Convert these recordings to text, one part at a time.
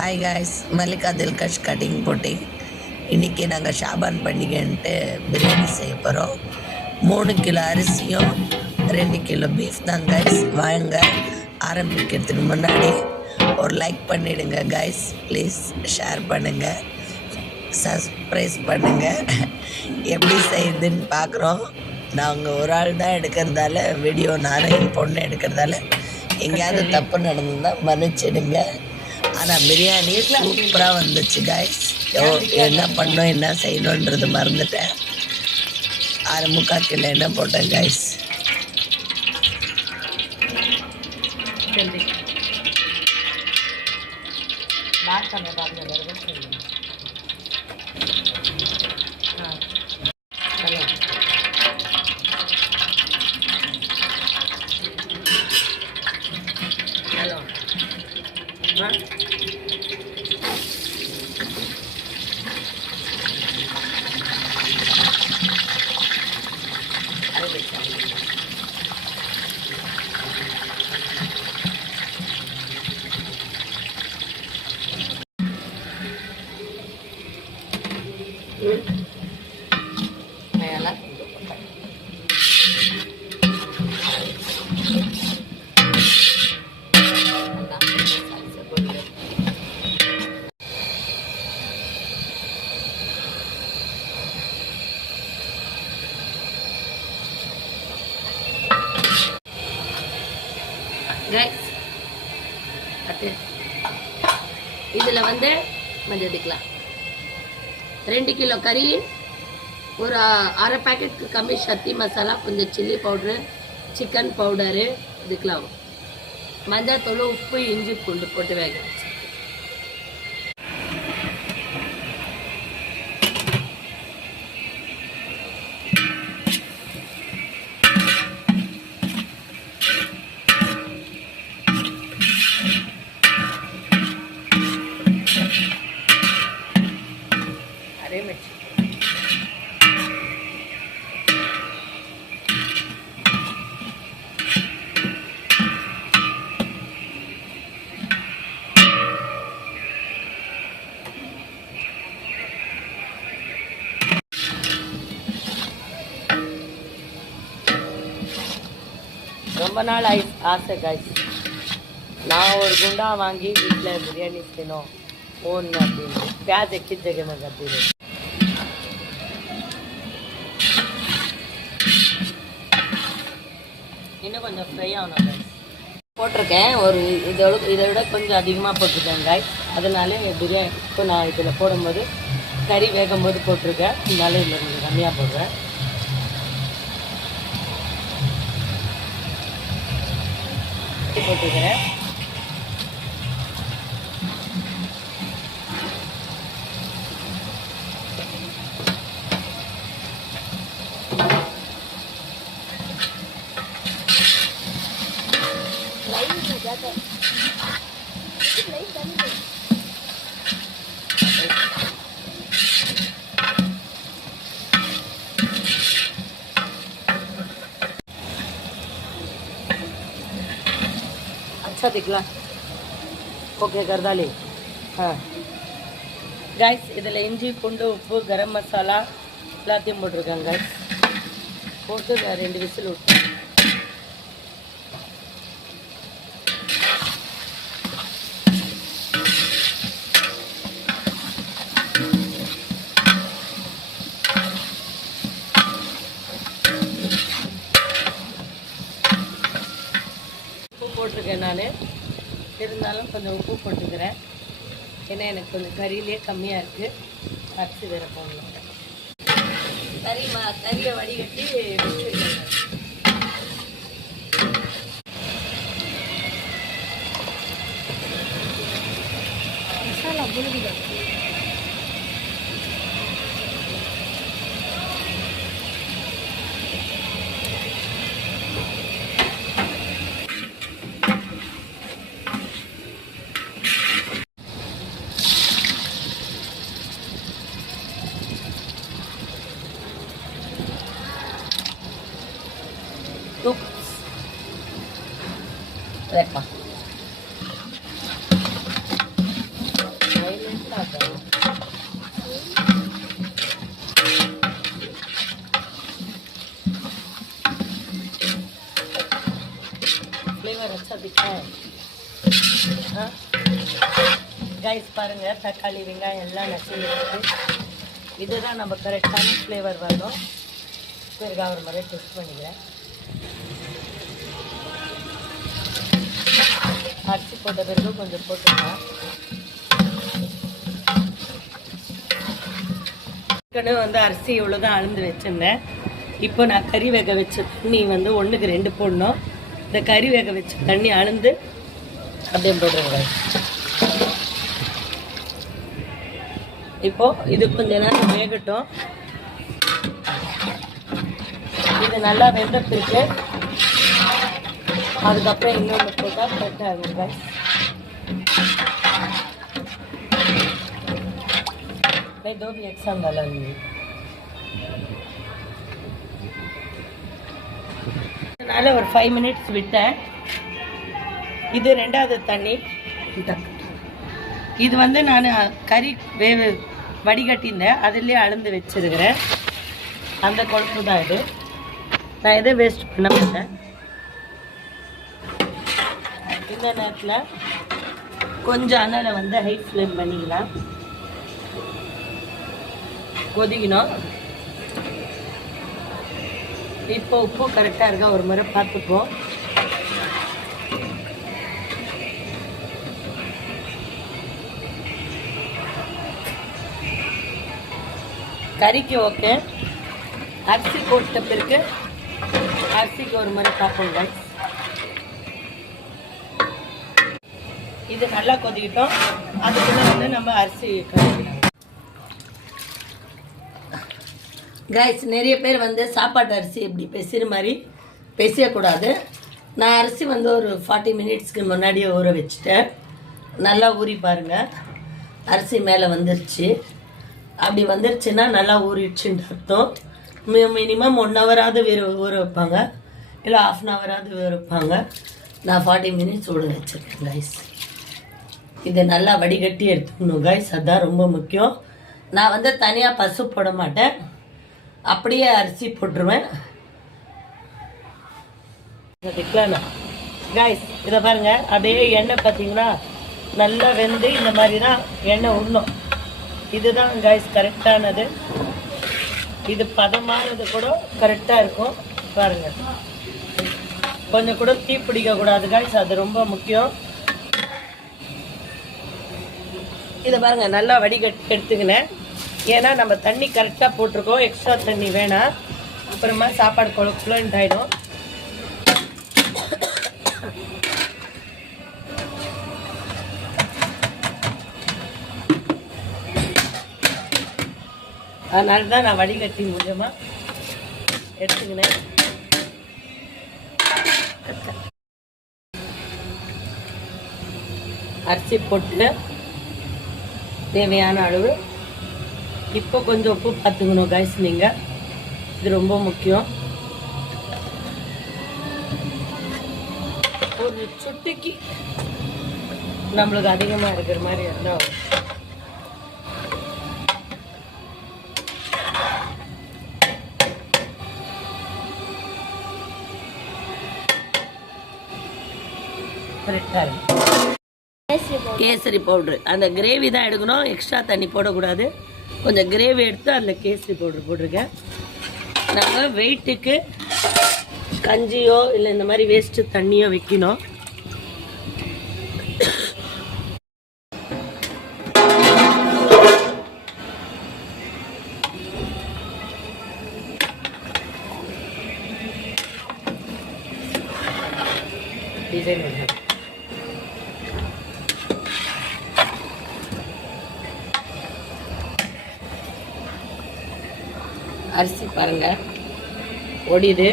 Hi guys, Mallika Dilkash cutting போட்டிங். இன்றைக்கி நாங்கள் ஷாபான் பண்டிகைன்ட்டு பிரியாணி செய்ய போகிறோம். 3 கிலோ அரிசியும் 2 கிலோ பீஃப் தான் காய்ஸ். வாங்க, ஆரம்பிக்கிறதுக்கு முன்னாடி ஒரு லைக் பண்ணிவிடுங்க காய்ஸ். ப்ளீஸ் ஷேர் பண்ணுங்கள், சப்ஸ்கிரைப் பண்ணுங்கள். எப்படி செய்யுதுன்னு பார்க்குறோம். நாங்கள் ஒரு ஆள் தான் எடுக்கிறதால வீடியோ, நானும் என் பொண்ணு எடுக்கிறதால எங்கேயாவது தப்பு நடந்துதான் மன்னிச்சிடுங்க. ஆனால் பிரியாணி சூப்பராக வந்துச்சு காய்ஸ். என்ன பண்ணோம், என்ன செய்யணுன்றது மறந்துட்டேன். 6.25 கிலோ என்ன போட்டேன் காய்ஸ். இதில் வந்து மஞ்சள் எடுக்கலாம். 2 கிலோ கறி, ஒரு அரை பேக்கெட் கம்மி சக்தி மசாலா, கொஞ்சம் சில்லி பவுட்ரு, சிக்கன் பவுடரு இதுக்கெல்லாம். மஞ்சள் தூள், உப்பு, இஞ்சி பூண்டு போட்டு வேக வச்சு ரொம்ப நாள் ஆசை காய்ச்சி. நான் ஒரு குண்டா வாங்கி வீட்டில் பிரியாணி செய்யணும் ஒன்று அப்படின்னு பியாஜ் எக்கி ஜெகமே கத்திடு. இன்னும் கொஞ்சம் ஃப்ரை ஆகணும் காய். போட்டிருக்கேன் ஒரு இதை விட கொஞ்சம் அதிகமாக போட்டிருக்கேன் காய். அதனால பிரியாணி இப்போ நான் இதில் போடும்போது கறி வேகும் போது போட்டிருக்கேன். அதனால இதில் கொஞ்சம் கம்மியாக போடுறேன். போட்டுக்கிறேன். अच्छा दिखला ओके कर डाली. हाँ गाइस, இதில் இஞ்சி பூண்டு உப்பு கரம் மசாலா எல்லாத்தையும் போட்டிருக்கேன் गाइस. போட்டு 2 விசில் விட்டு போட்டிருக்கேன். நான் இருந்தாலும் கொஞ்சம் உப்பு போட்டுக்கிறேன். ஏன்னா எனக்கு கொஞ்சம் கறியிலே கம்மியாக இருக்குது. அரிசி வேறு போடணும். கறியை வடிகட்டி மசாலா புழுகுதான். Lepas. கைஸ் பாருங்கள், தக்காளி வெங்காயம் எல்லாம் நசுங்கிட்டு இதுதான் நம்ம கரெக்டான ஃப்ளேவர் வரணும். பிறகு ஒரு மாதிரி டெஸ்ட் பண்ணிக்கிறேன். அரிசி போட்ட பிறகு கொஞ்சம் போட்டுக்கலாம். ஏற்கனவே வந்து அரிசி இவ்வளோதான் அளந்து வச்சுருந்தேன். இப்போ நான் கறி வேக வச்ச தண்ணி வந்து 1க்கு 2 போடணும். இந்த கறி வேக வச்ச தண்ணி அளந்து அப்படியே போடுறேங்க. இப்போ இது கொஞ்ச நேரம் வேகட்டும். இது நல்லா வெந்த பிறகு அதுக்கப்புறம் இன்னொன்று போட்டால் கரெக்டாக இருக்குங்க. दो भी एक साथ डालेंगे. அதனால் ஒரு 5 மினிட்ஸ் விட்டேன். இது 2வது தண்ணி. இது வந்து நான் கறி வடிகட்டியிருந்தேன், அதிலே அளந்து வச்சிருக்கிறேன். அந்த குழம்பு தான் இது. நான் எதை வேஸ்ட் பண்ண மாட்டேன். இந்த நேரத்தில் கொஞ்சம் அனலை வந்து ஹை ஃப்ளேம் பண்ணிக்கலாம். கொதிக்கணும். இப்போ உப்பு கரெக்டாக இருக்கா ஒரு முறை பார்த்துப்போம். கறிக்கு ஓகே. அரிசி போட்ட பிறகு அரிசிக்கு ஒரு முறை பார்ப்போங்க. இது நல்லா கொதிக்கிட்டோம். அதுக்குள்ள வந்து நம்ம அரிசி கழுவிடலாம். கைஸ், நிறைய பேர் வந்து சாப்பாட்டு அரிசி இப்படி பெசிற மாதிரி பெசியக்கூடாது. நான் அரிசி வந்து ஒரு 40 மினிட்ஸ்க்கு முன்னாடியே ஊற வச்சுட்டேன். நல்லா ஊறி பாருங்கள். அரிசி மேலே வந்துருச்சு. அப்படி வந்துருச்சுன்னா நல்லா ஊறிடுச்சுன்னு அர்த்தம். மினிமம் 1 ஹவராவது ஊற வைப்பாங்க, இல்லை 1/2 ஹவராவது ஊற வைப்பாங்க. நான் 40 மினிட்ஸ் ஊற வச்சுருக்கேன் கைஸ். இதை நல்லா வடிகட்டி எடுத்துக்கணும் கைஸ், அதுதான் ரொம்ப முக்கியம். நான் வந்து தனியாக பசு போட மாட்டேன், அப்படியே அரிசி போட்டுருவேன். கைஸ் இதை பாருங்க, அப்படியே எண்ணெய் பார்த்தீங்கன்னா நல்லா வெந்து இந்த மாதிரி தான் எண்ணெய் விடணும். இதுதான் கைஸ் கரெக்டானது. இது பதமானது கூட கரெக்டாக இருக்கும். பாருங்க, கொஞ்சம் கூட தீ பிடிக்கக்கூடாது கைஸ், அது ரொம்ப முக்கியம். இதை பாருங்க, நல்லா வடிகட்டி எடுத்துக்கினேன். ஏன்னா நம்ம தண்ணி கரெக்டாக போட்டிருக்கோம், எக்ஸ்ட்ரா தண்ணி வேணாம். அப்புறமா சாப்பாடு குழம்புலன்ட் ஆகிடும். அதனால தான் நான் வடிகட்டி கொஞ்சமாக எடுத்துக்கினேன். அரிசி போட்டு தேவையான அளவு. இப்போ கொஞ்சம் உப்பு பார்த்துக்கணும் கைஸ் நீங்கள், இது ரொம்ப முக்கியம். ஒரு சுட்டிக்கு நம்மளுக்கு அதிகமாக இருக்கிற மாதிரி இருந்தால் கரெக்டாக இருக்கும். கேசரி பவுட்ரு அந்த கிரேவி தான் எடுக்கணும், எக்ஸ்ட்ரா தண்ணி போடக்கூடாது. கொஞ்சம் கிரேவி எடுத்து அதில் கேசரி பவுட்ரு போட்டிருக்கேன். நாங்கள் வெயிட்டுக்கு கஞ்சியோ இல்லை இந்த மாதிரி வேஸ்ட்டு தண்ணியோ வைக்கணும். டிசைன் அரிசி பாருங்க ஒடிது.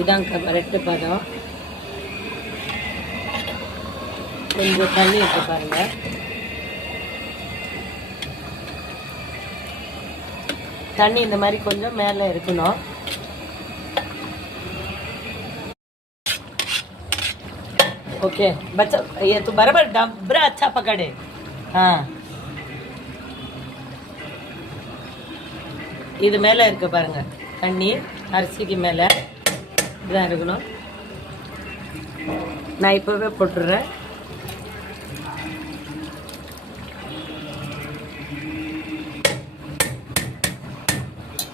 இதான் கரெக்டு பதம். கொஞ்சம் தண்ணி இருக்கு பாருங்க. தண்ணி இந்த மாதிரி கொஞ்சம் மேலே இருக்கணும். ओके बच्चा, ये तो बराबर डबरा अच्छा पकड़े. हाँ, இது மேலே இருக்க பாருங்க தண்ணி, அரிசிக்கு மேலே இதான் இருக்கணும். நான் இப்போவே போட்டுடுறேன்.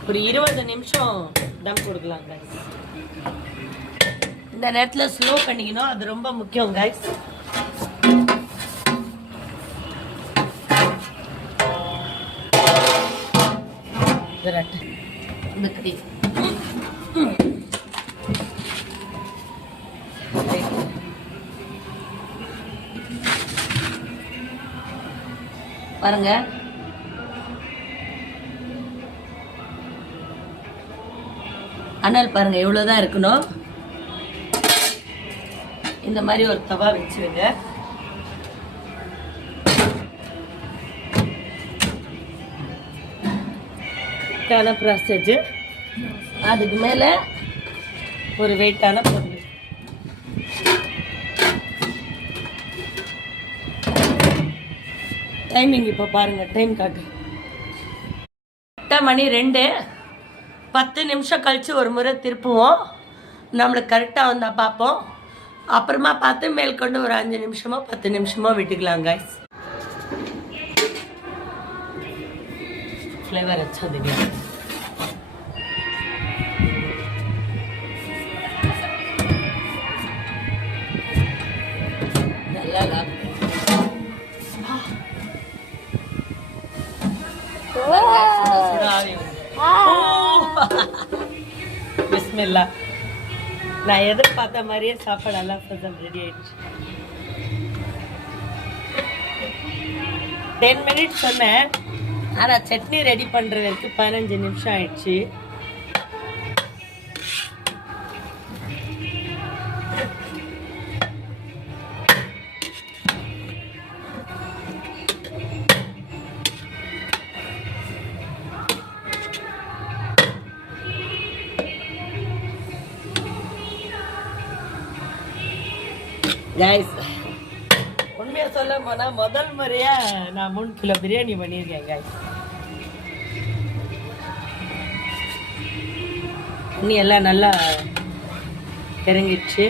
ஒரு 20 நிமிஷம் தம் கொடுக்கலாம் கைஸ். இந்த நேரத்தில் ஸ்லோ பண்ணிக்கணும், அது ரொம்ப முக்கியம் கைஸ். இந்த கறி பாருங்க. அனல் பாருங்க எவ்வளவுதான் இருக்கணும். இந்த மாதிரி ஒரு தவா வச்சிருங்க. ப்ராசஸ். அதுக்கு மேல ஒரு வெயிட்டான பொருள். டைமிங் இப்போ பாருங்க, டைம் காட்டு. 8 மணி 2. 10 நிமிஷம் கழிச்சு ஒரு முறை திருப்புவோம். நம்மளுக்கு கரெக்டாக வந்தால் பார்ப்போம். அப்புறமா பார்த்து மேற்கொண்டு ஒரு 5 நிமிஷமோ 10 நிமிஷமோ விட்டுக்கலாம் கைஸ். फ्लेवर अच्छा देगा. பிஸ்மில்லா. நான் எதிர்பார்த்த மாதிரியே சாப்பாடு எல்லாம் ரெடி ஆயிடுச்சு. 10 மினிட்ஸ் சொன்னேன், ஆனால் சட்னி ரெடி பண்ணுறதுக்கு 15 நிமிஷம் ஆயிடுச்சு. கைஸ், உண்மையாக சொல்ல போனால் முதல் முறையாக நான் 3 கிலோ பிரியாணி பண்ணியிருக்கேன் கைஸ். தண்ணி எல்லாம் நல்லா இறங்கிடுச்சு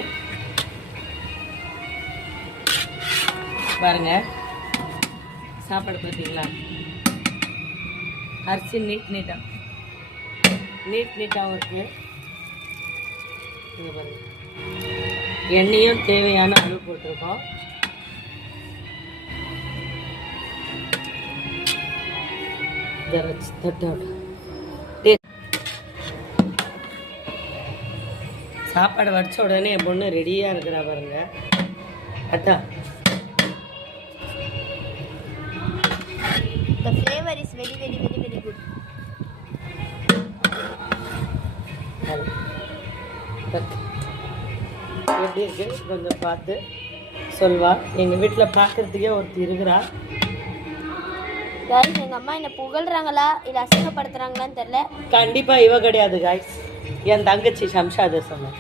பாருங்க. சாப்பாடு பார்த்தீங்களா? அரிசி நீட்டாகவும் இருக்கு. இங்கே பாருங்க, எண்ணெயும் தேவையான அளவு போட்டிருக்கோம். சாப்பாடு வடிச்ச உடனே என் பொண்ணு ரெடியா இருக்கிறா பாருங்க. அத்தா, the flavor is very very very very good. எப்படி இருக்கு கொஞ்சம் பார்த்து சொல்வா. எங்கள் வீட்டில் பார்க்கறதுக்கே ஒருத்தி இருக்கிறா. गाइस, எங்கள் அம்மா என்ன புகழ்றாங்களா இல்லை அசிங்கப்படுத்துறாங்களான்னு தெரியல. கண்டிப்பாக இவ கிடையாது गाइस, என் தங்கச்சி ஷம்ஷாத சொன்னேன்.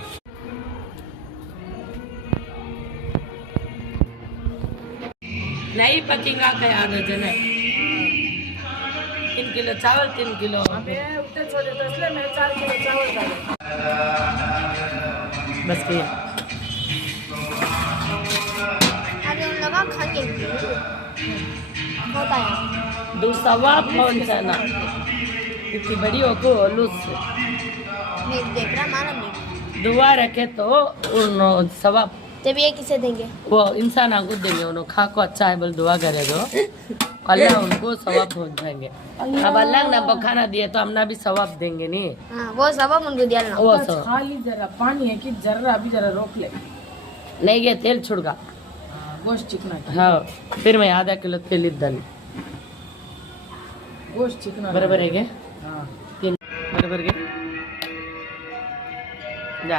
नहीं पकेगा क्या याद है? 3 किलो चावल 3 किलो बस किया. अभी उन लोग खाएंगे होता है. दूसवा कौन सा ना इतनी बड़ी हो को लूस मैं देख रहा मालूम नहीं. दुआ रखे तो उन सवाब जब ये किसे देंगे? वो इंसान को देंगे. उन्होंने खा को अच्छा है बोल दुआ करे तो अल्लाह उनको सवाब पहुंच जाएंगे. अब अल्लाह ने खाना दिया तो हमने भी सवाब देंगे नहीं. हाँ, वो सवाब उनको दिया ना. वो सब खाली जरा पानी है कि जरा अभी जरा रोक ले. नहीं गया तेल छुड़गा. गोश्त चिकना हाँ, फिर मैं आधा किलो तेल डाली. गोश्त चिकना बराबर है क्या? हाँ, 3 बराबर के जा